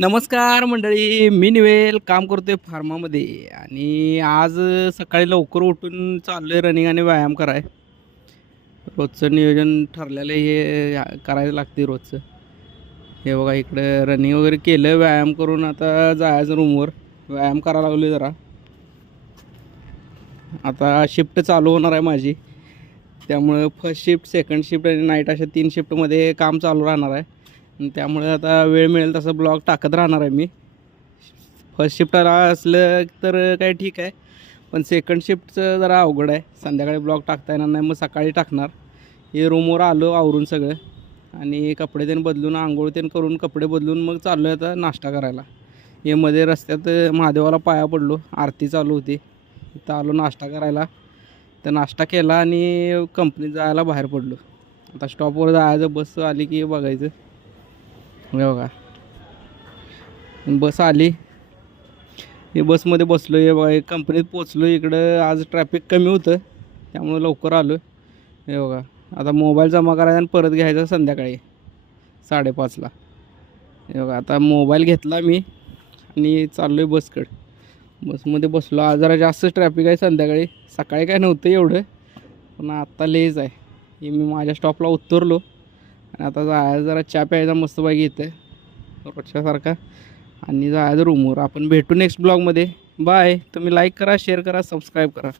नमस्कार मंडळी, मी निवेल काम करतोय फार्मामध्ये आणि आज सकाळी लवकर उठून चाललोय रनिंग आणि व्यायाम कराय. रोजचं नियोजन ठरलेलं हे करायला लागते रोजचं. हे बघा इकडं रनिंग वगैरे केलं, व्यायाम करून आता जायचं रूमवर. व्यायाम करायला लागलोय जरा. आता शिफ्ट चालू होणार आहे माझी, त्यामुळं फर्स्ट शिफ्ट, सेकंड शिफ्ट आणि नाईट अशा 3 शिफ्टमध्ये काम चालू राहणार आहे. आणि त्यामुळे आता वेळ मिळेल तसं ब्लॉग टाकत राहणार आहे मी. फर्स्ट शिफ्टला असलं तर काही ठीक आहे, पण सेकंड शिफ्टचं जरा अवघड आहे. संध्याकाळी ब्लॉग टाकता येणार नाही, मग सकाळी टाकणार. हे रूमवर आलो आवरून सगळं आणि कपडे त्यानं बदलून, आंघोळ त्यानं करून कपडे बदलून मग चाललो आहे आता नाश्ता करायला. हे मध्ये रस्त्यात महादेवाला पाया पडलो, आरती चालू होती. इथं आलो नाश्ता करायला. तर नाश्ता केला आणि कंपनीत जायला बाहेर पडलो. आता स्टॉपवर जायचं, बस आली की बघायचं. हे बघा बस आली, हे बसमध्ये बसलो. हे बघा कंपनीत पोचलो. इकडं आज ट्रॅफिक कमी होतं त्यामुळे लवकर आलो. हे बघा आता मोबाईल जमा करायचा आणि परत घ्यायचा संध्याकाळी 5:30ला. हे बघा आता मोबाईल घेतला मी आणि चाललो आहे बसकडे. बसमध्ये बसलो. आज जरा जास्तच ट्रॅफिक आहे संध्याकाळी. सकाळी काय नव्हतं एवढं, पण आत्ता लेज आहे. हे मी माझ्या स्टॉपला उतरलो आणि आता जायचं, जरा चहा प्यायचा मस्तपैकी इथे रोजच्यासारखा आणि जायचं रूमवर. आपण भेटू नेक्स्ट ब्लॉगमध्ये. बाय. तुम्ही लाईक करा, शेअर करा, सबस्क्राईब करा.